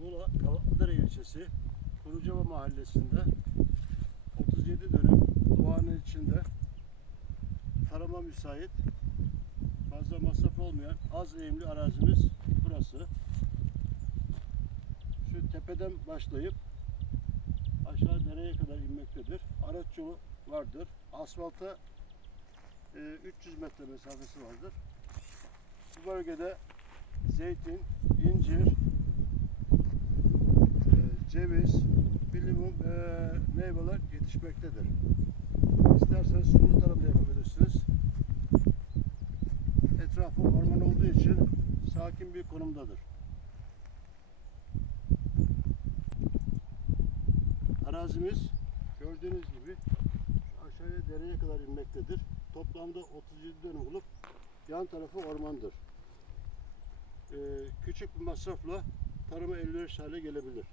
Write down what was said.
Muğla Kavaklıdere ilçesi Kurucava mahallesinde 37 dönüm doğanın içinde tarıma müsait fazla masraf olmayan az eğimli arazimiz burası. Şu tepeden başlayıp aşağı dereye kadar inmektedir. Araç yolu vardır. Asfalta e, 300 metre mesafesi vardır. Bu bölgede zeytin, incir, e, ceviz, bilimum e, meyveler yetişmektedir. İsterseniz sulu tarım da yapabilirsiniz. Etrafı orman olduğu için sakin bir konumdadır. Arazimiz gördüğünüz gibi aşağıya dereye kadar inmektedir. Toplamda 37 dönüm olup yan tarafı ormandır. Ee, küçük bir masrafla tarıma elverişli hale gelebilir.